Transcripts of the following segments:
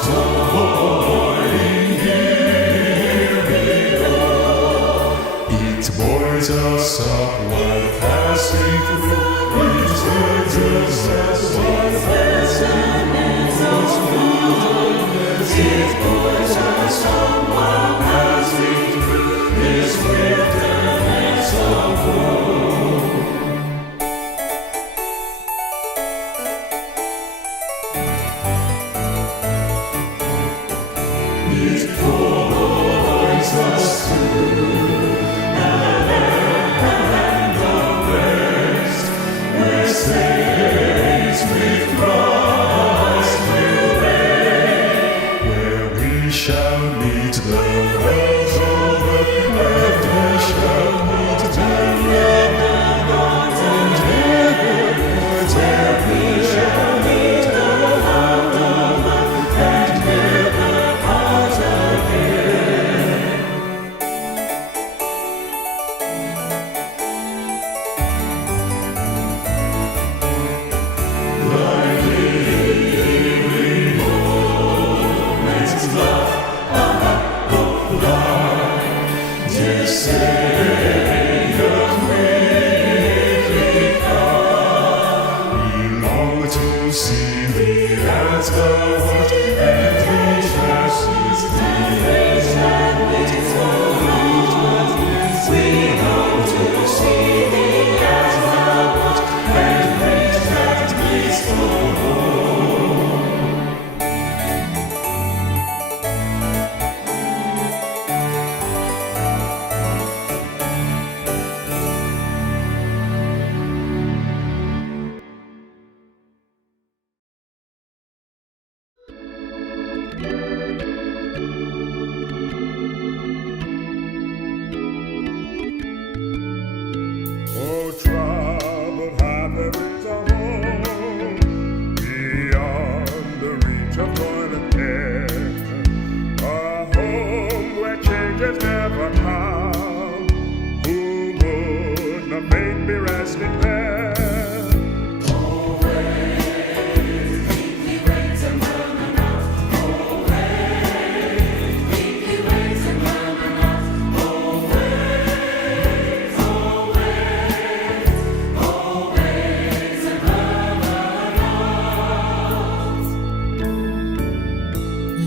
toiling here below. It buoys us up while passing through. It turns us as while passing through. It buoys us up while passing through this wilderness of woe. It points us to the land of rest, where saints with Christ will reign, where we shall meet the world's over, where we shall meet the love of God and heaven, where we shall meet the love of God and never part again. Thy healing home is the heart of light, dear Savior, quickly come. We long to see thee as thou art, and we shall see thee as thou art. We long to see thee as thou art, and reach that peaceful home. Oh, troubled heart, there is a home beyond the reach of toil and care, a home where changes never come. Who would not make me resting there?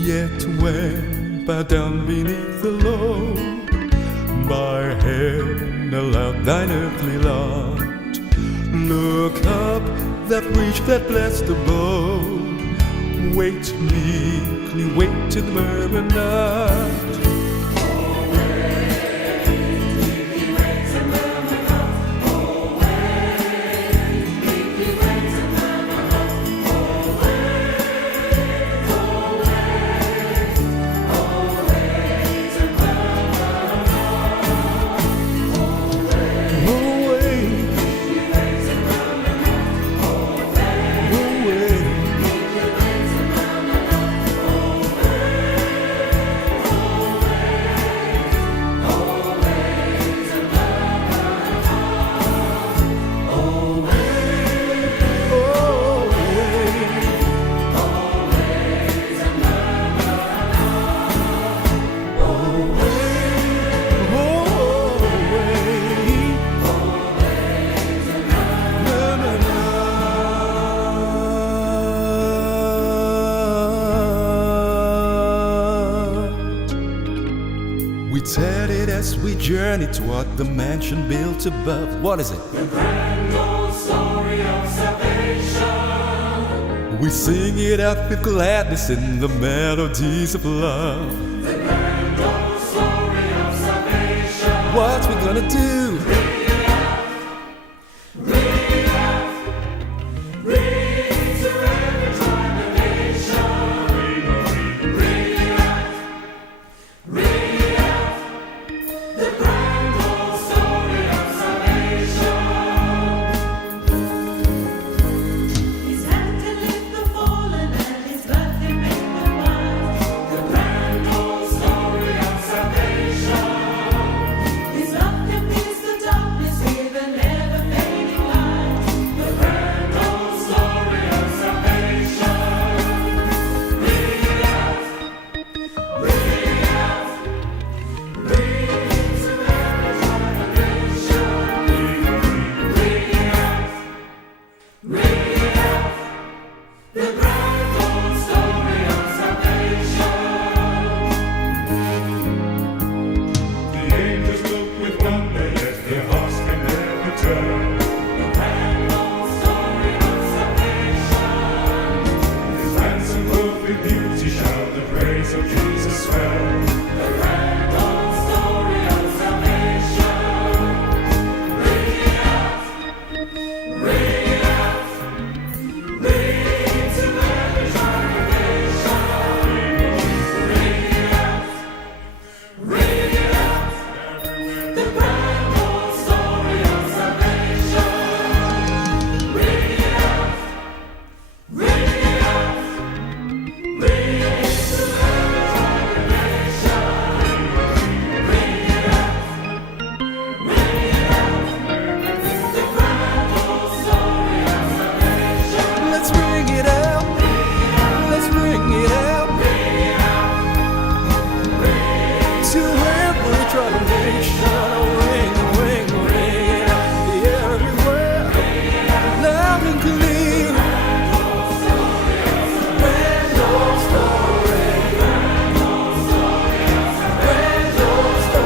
Yet when bowed down beneath the load, my head allowed thine earthly lot, look up that reach that blessed abode, wait meekly, wait till the murmur not. We tell it as we journey toward the mansion built above. What is it? The grand old story of salvation. We sing it out with gladness in the melodies of love. The grand old story of salvation. What we gonna do? Ring it out, ring it out, ring it to every tribe and nation. Ring it out, ring it out, the grand old story of salvation. His hand can lift the fallen and his blood can make them wise. The grand old story of salvation. His love can pierce the dark grace of Jesus fell. The grand old story of salvation. Ring it out, ring it out, ring to every generation. Ring it out, ring it out, the grand old story of salvation. Ring it out, ring it out, ring to every generation. Ring it out, ring it out, the grand old story of salvation. Let's bring it out. Let's bring it out. To every tribe and nation. Ring, ring, ring it out. Everywhere. Loud and clear. Grand old story. Grand old story.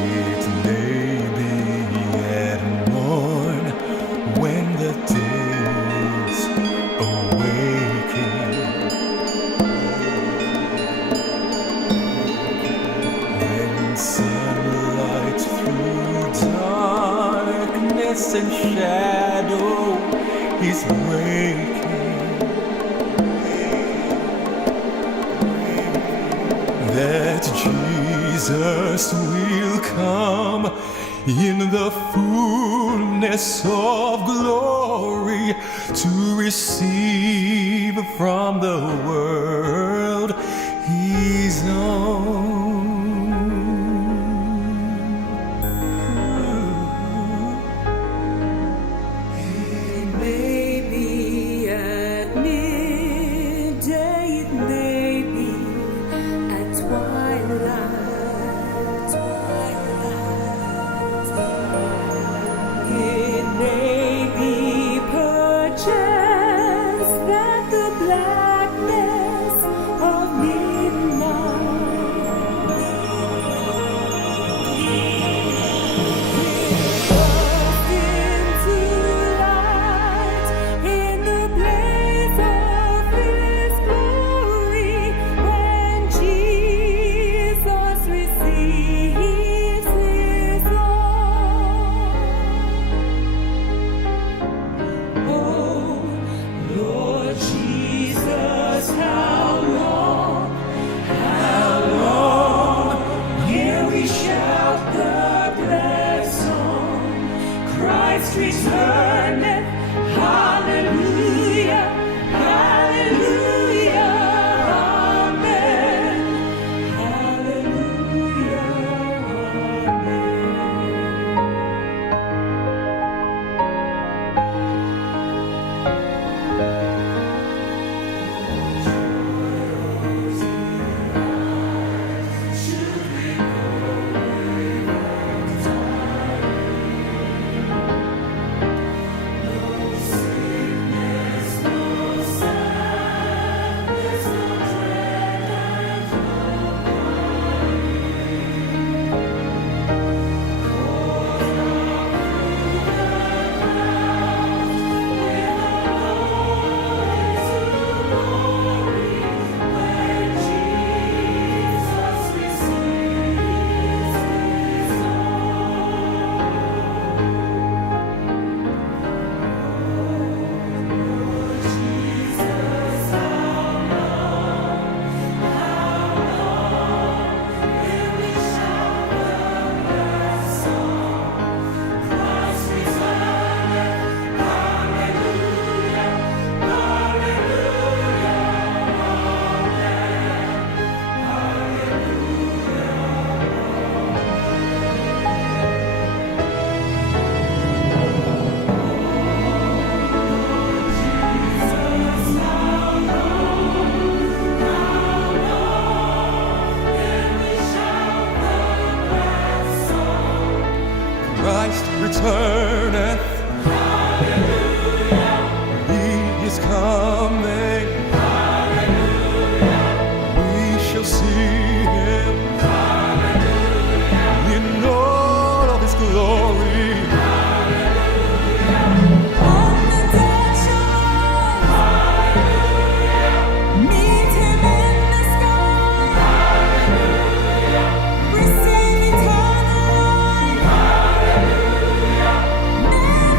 It may be at morn when the day's awaking, when sunlight through darkness and shadow is breaking, that Jesus will come in the fullness of glory to receive from the world his own. It may be at midday, it may be at twilight. It may be perchance that the blackness of midnight Christ returneth. He is coming. We shall see him in all of his glory. On the dead shall meet him in the sky. Receive eternal life. Never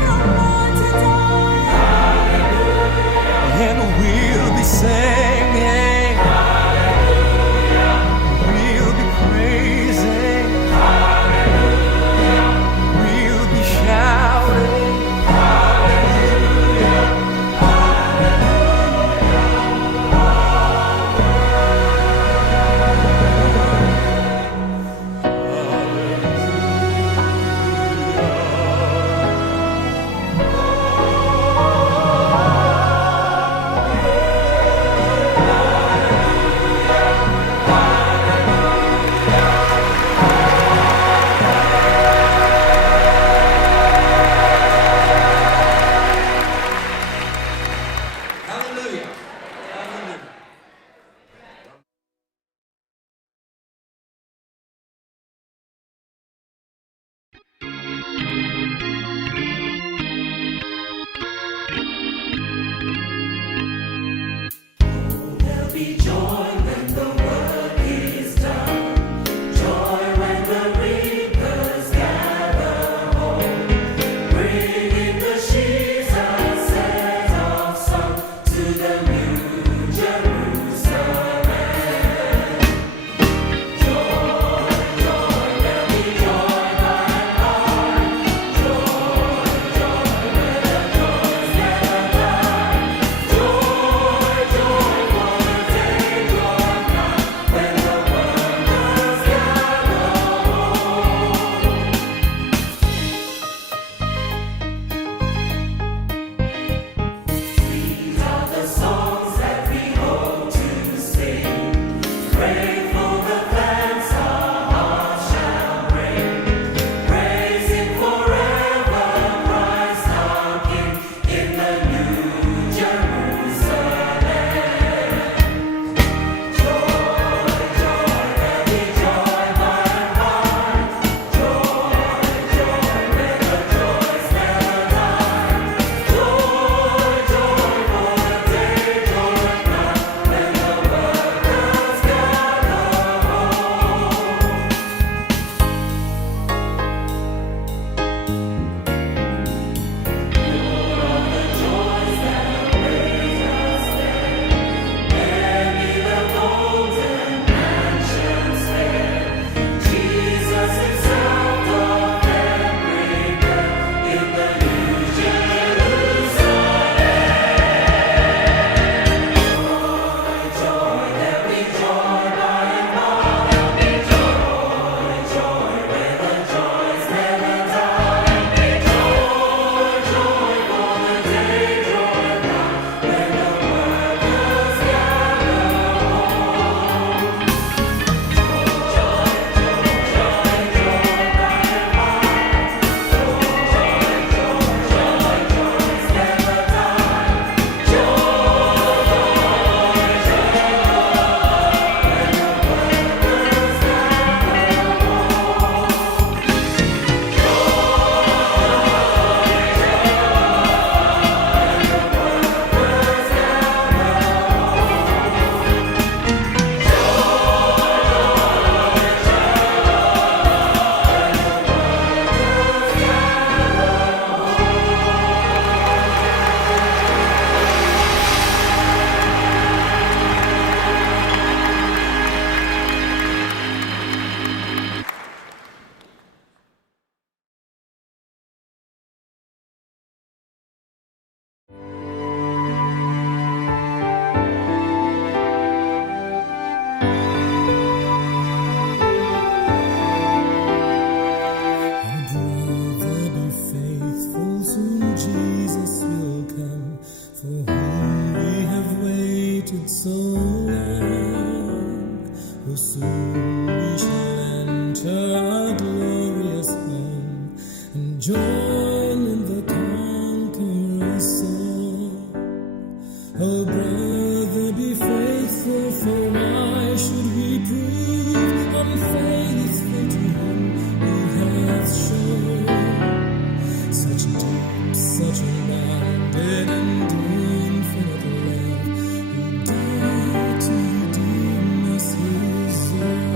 join in the conqueror's song. Oh, brother, be faithful, for why should we prove unfaithful to him who hath shown such deep, such unbounded and infinite love, who died to redeem us his own?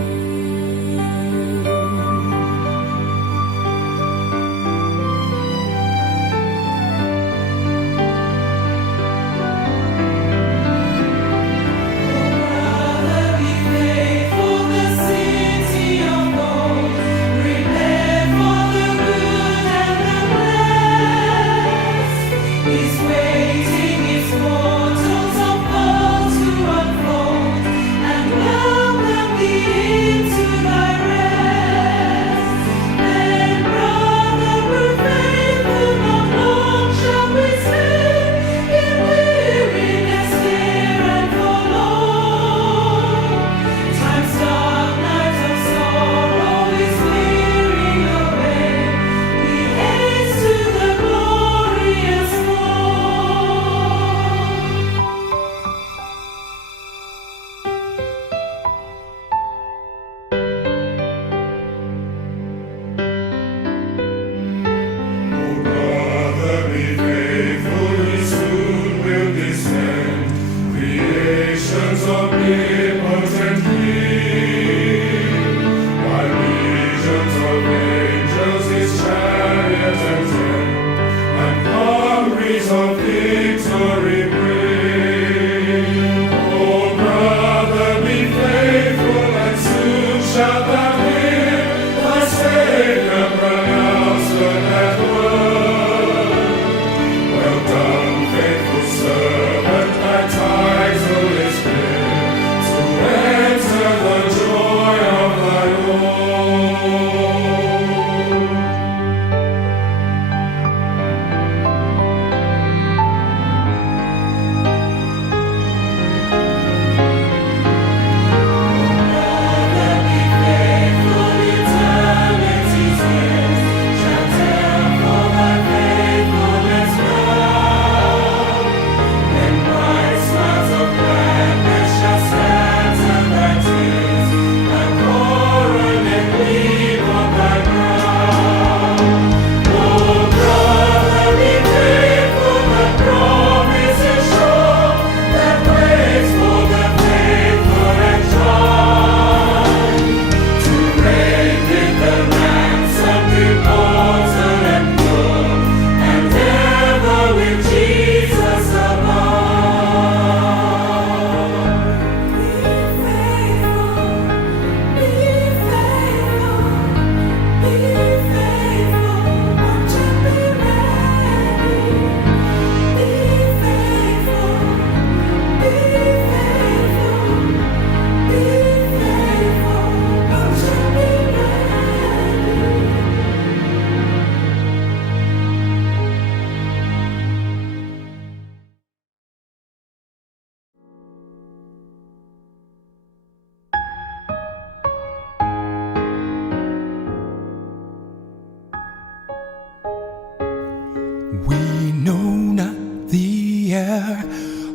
We know not the hour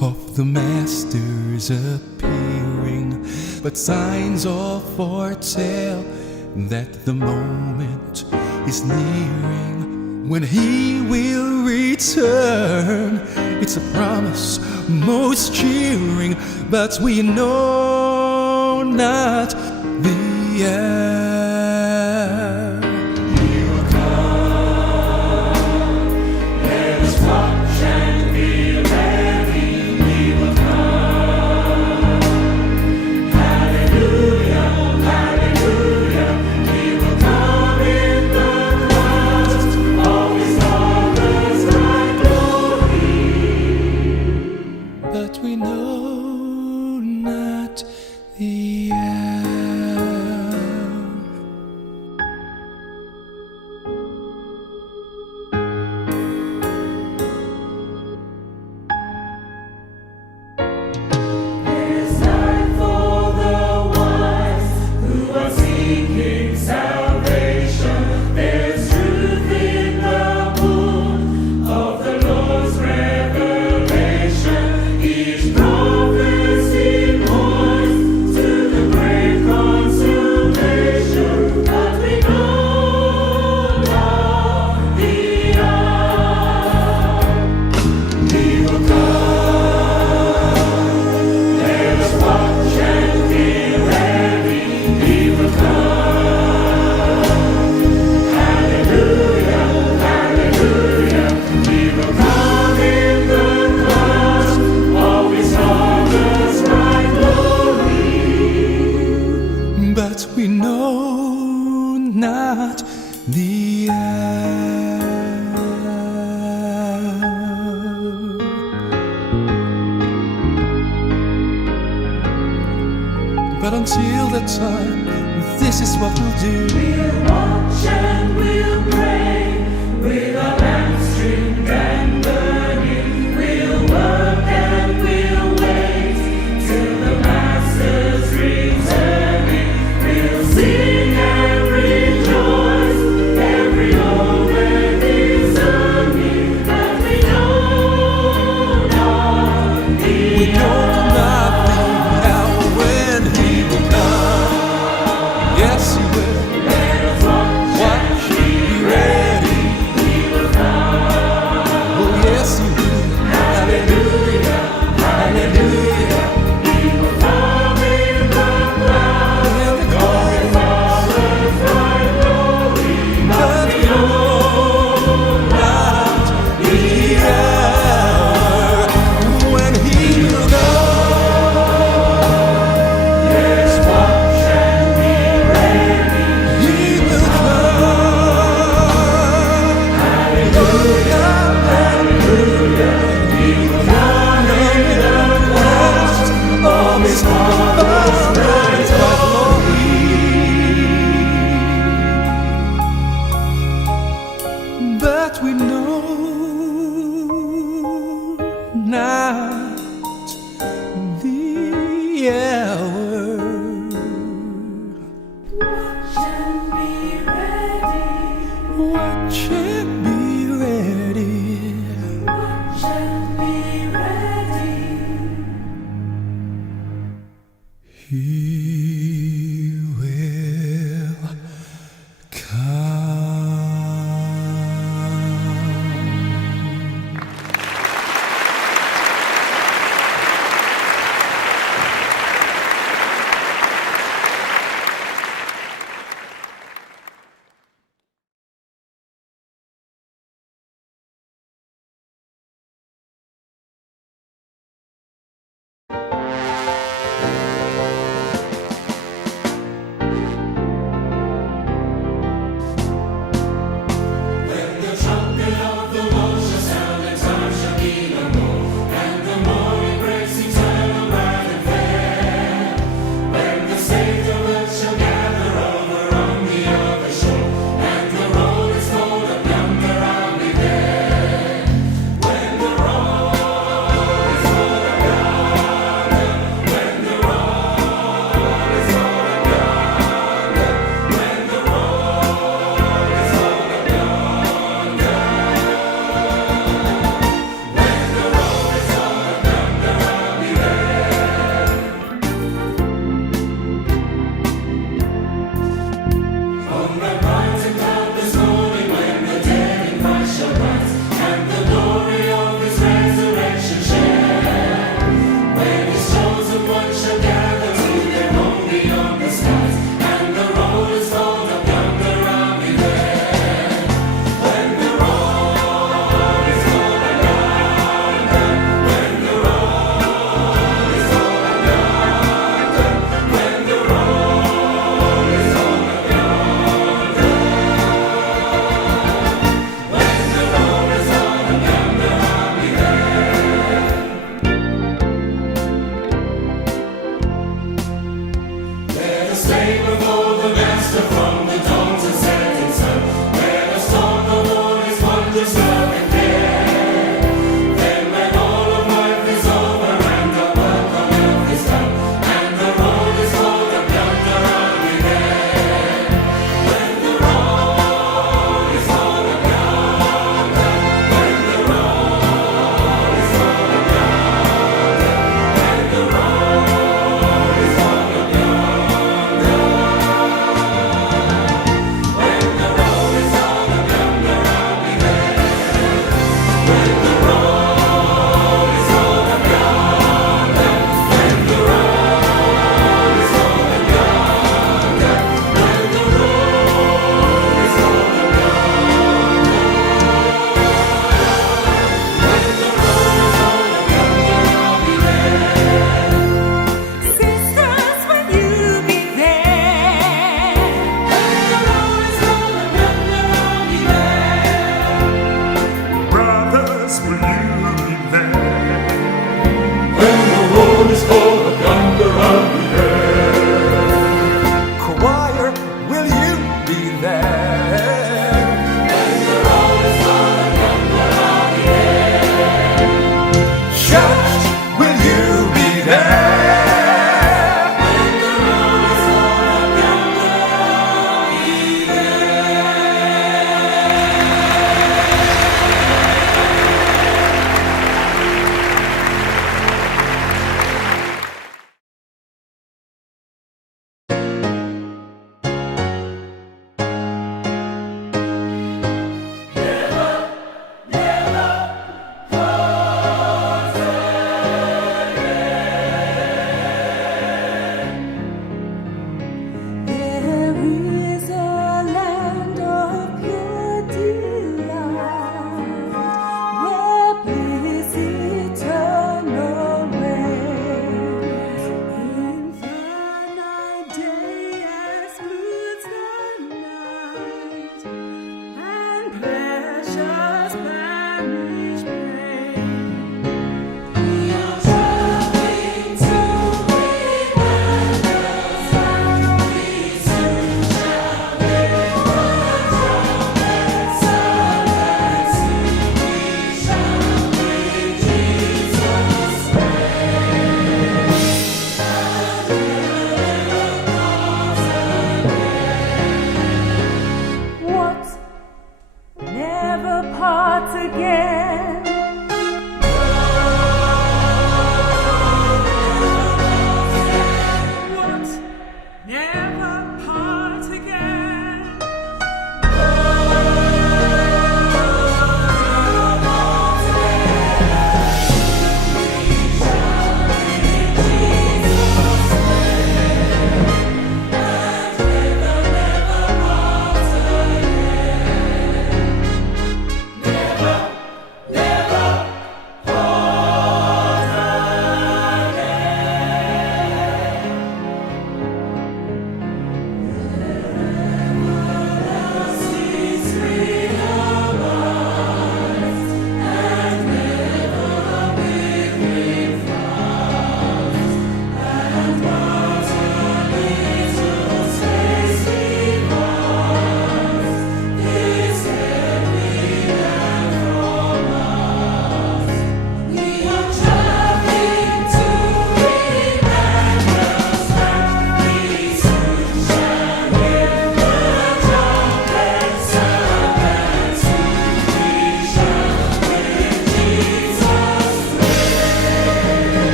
of the Master's appearing, but signs all foretell that the moment is nearing when He will return. It's a promise most cheering, but we know not the hour. But we know not the hour. until the time. This is what we'll do. We'll watch and we'll pray with our lamps trimmed and burning. We'll work and we'll wait till the Master's returning. We'll sing and rejoice, every moment is earning, but we know not the We know not the hour when He will come. Yes, He will. Let us watch Watch, be ready. He will come. Oh, yes, He will. Hallelujah, hallelujah. He will come in the clouds. In the glory, Father's bright glory, but we know not the hour when He will come. let's watch and be ready. He will come. Hallelujah, hallelujah. He will come in the clouds of His Father's bright glory. But we know not the hour. Watch and be ready. Watch and be ready. Watch and be ready. He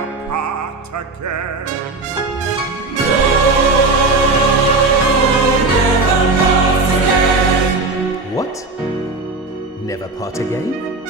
never part again. What? Never part again?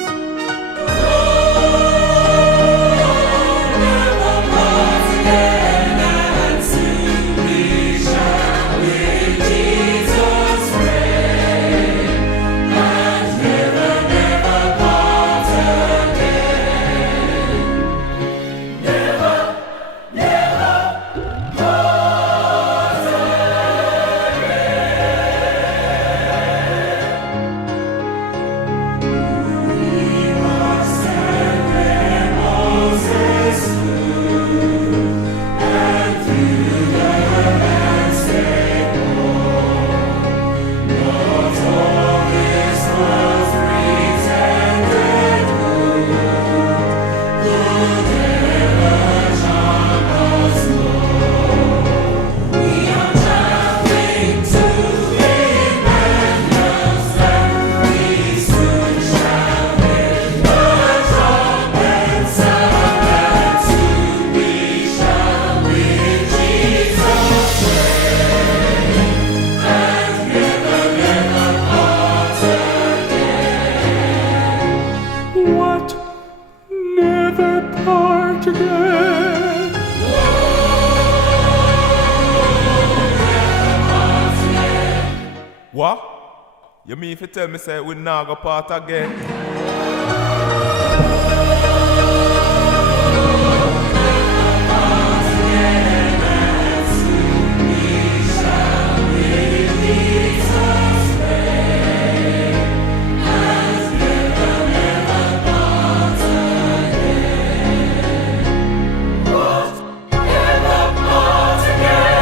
What? Never part again. What? You mean if you tell me say we not go part again? Never part again.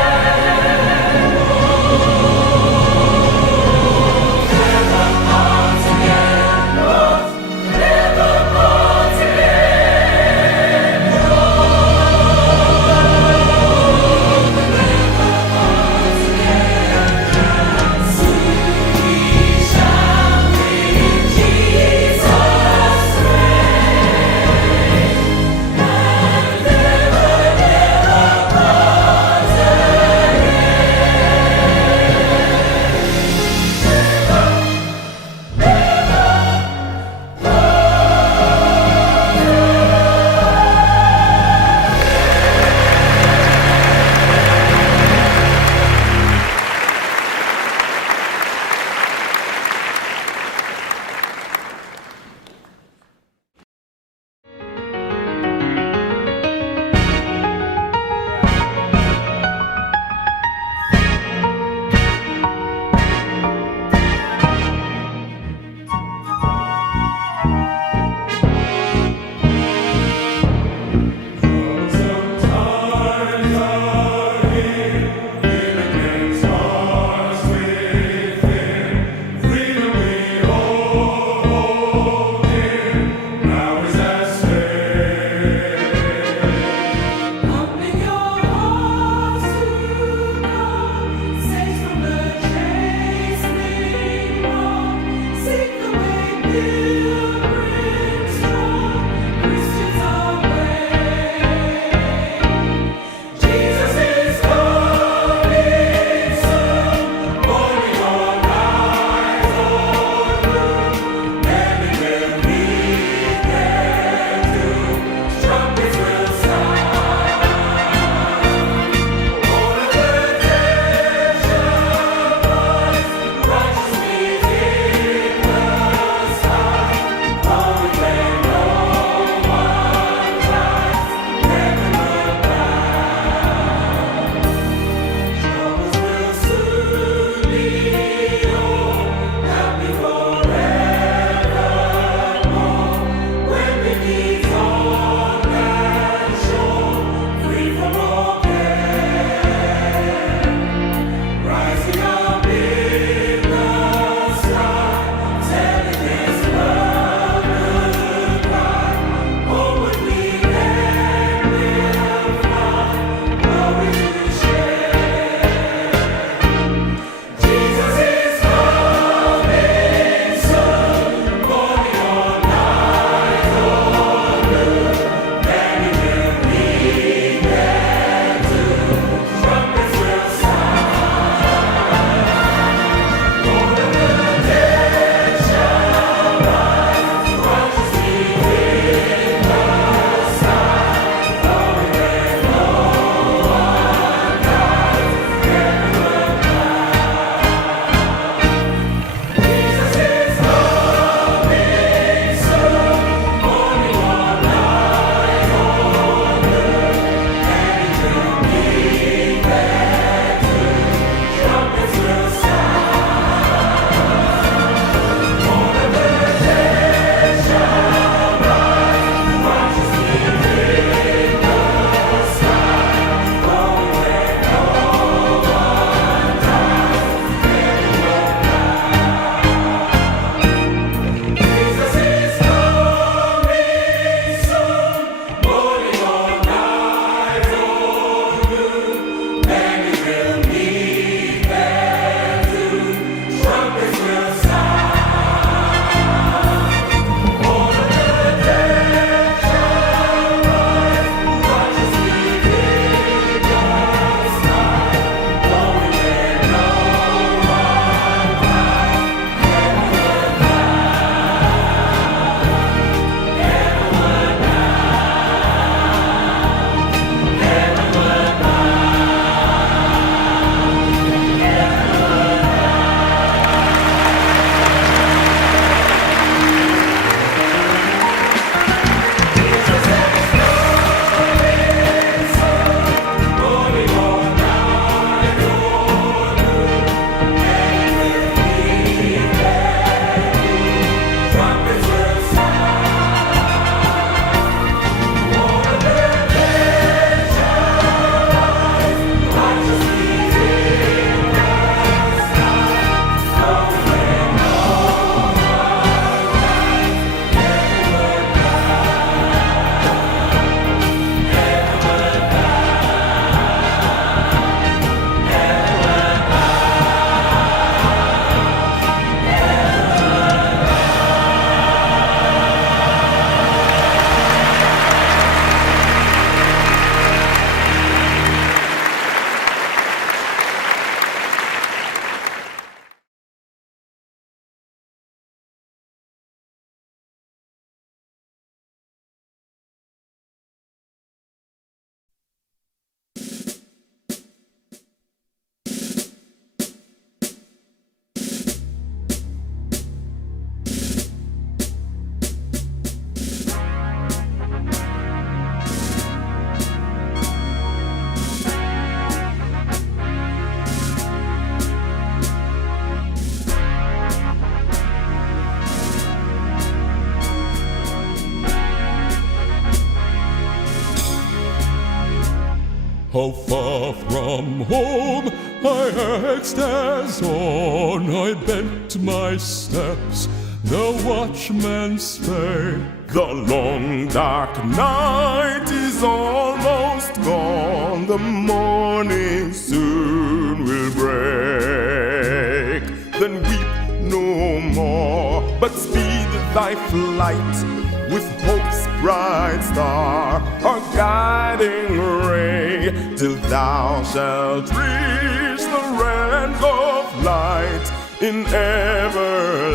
How far from home, I asked as on I bent my steps. The watchman spake, The long dark night is almost gone, the morning soon will break. Then weep no more, but speed thy flight with hope's bright star, our guiding ray, till thou shalt reach the realms of light in everlasting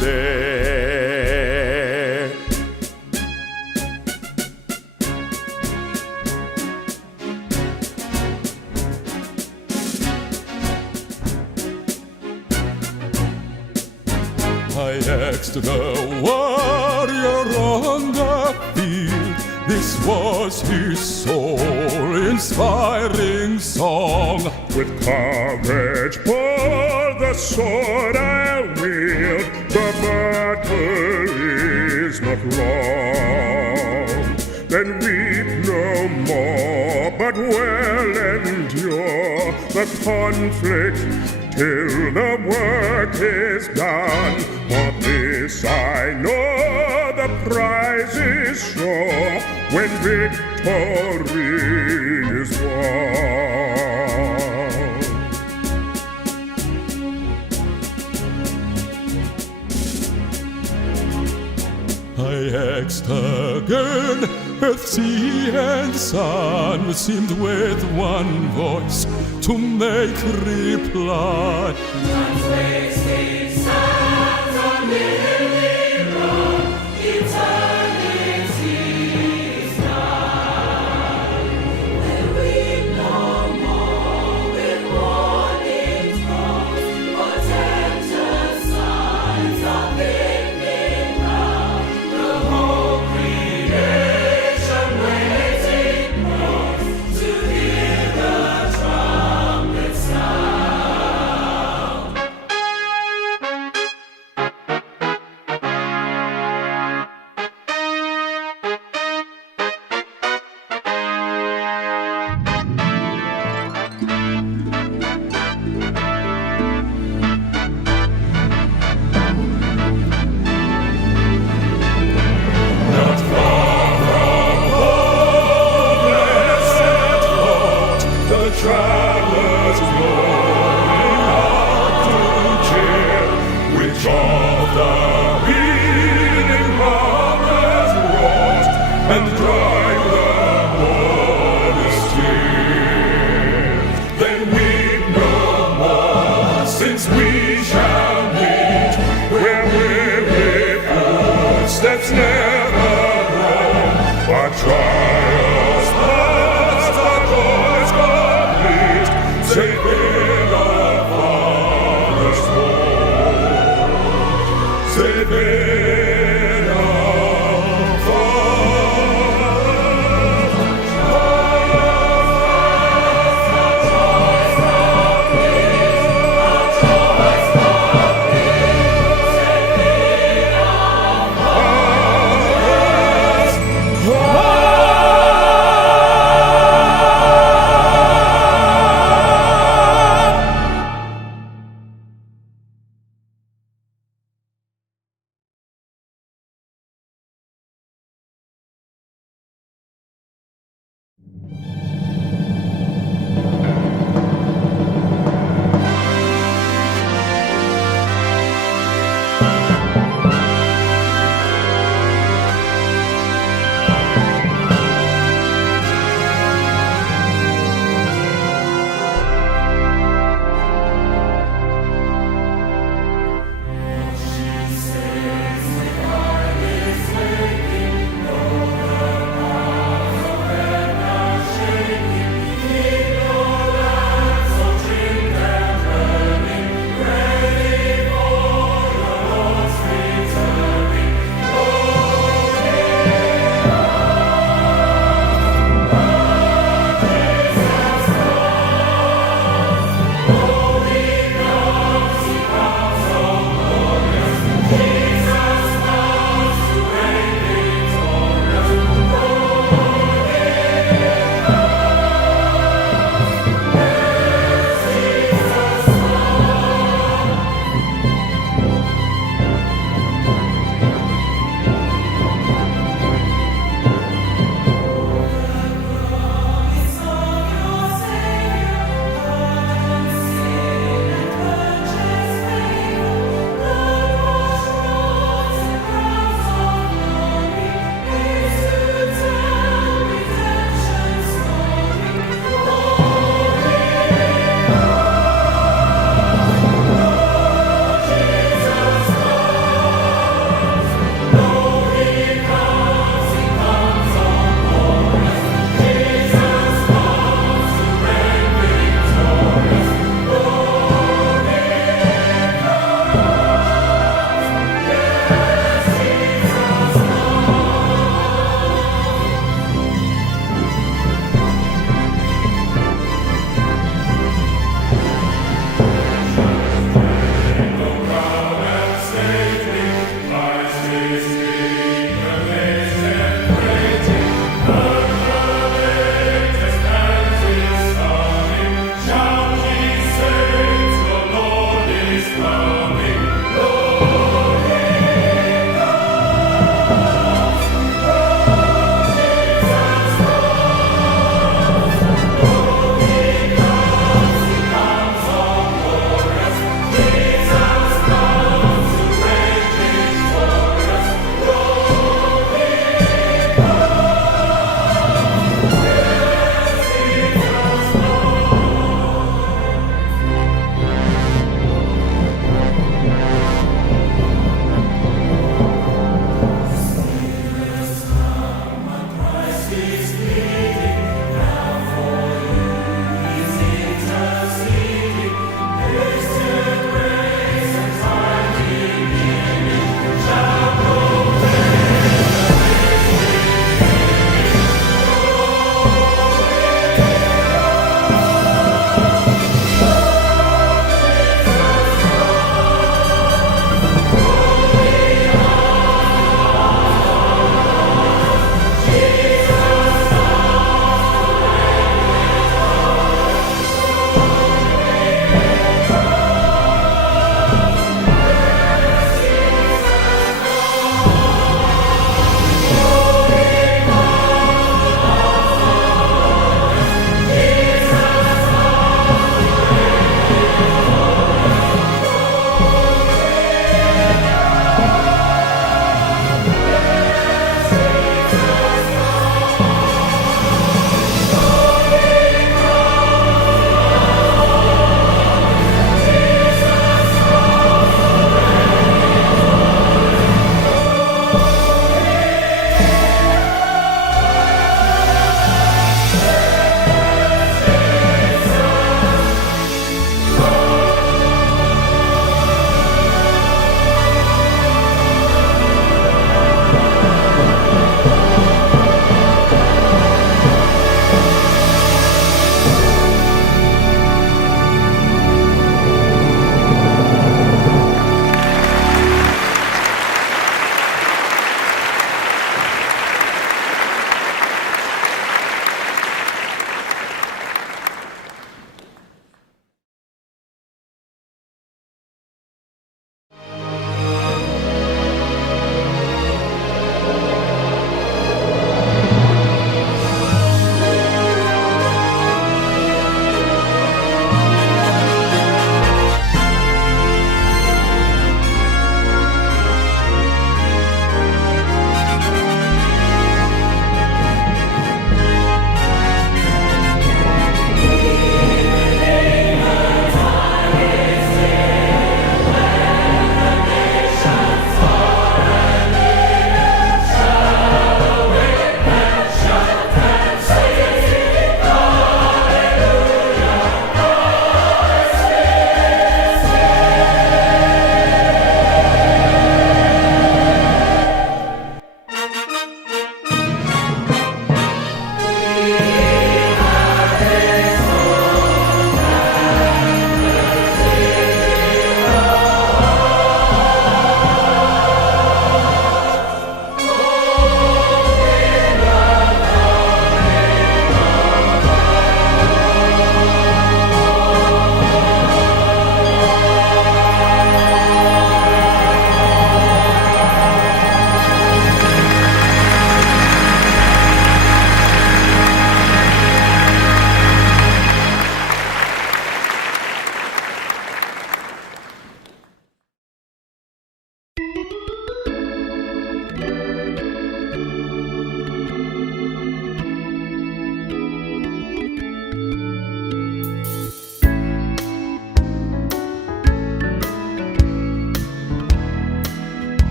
day. I asked the warrior on the field. This was his soul-inspiring song. With courage for the sword I'll wield, the battle is not long. Then weep no more, but well endure the conflict till the work is done. For this I know, the prize is sure when victory is won. I asked again, earth, sea, and sun seemed with one voice to make reply. Unwasting sands are nearly run, eternity's nigh. They weep no more with warning tones, but tempter signs of beaming round. The whole creation waiting groans to hear the trumpet sound. The travelers going out to cheer, which of the beating harvest wrought and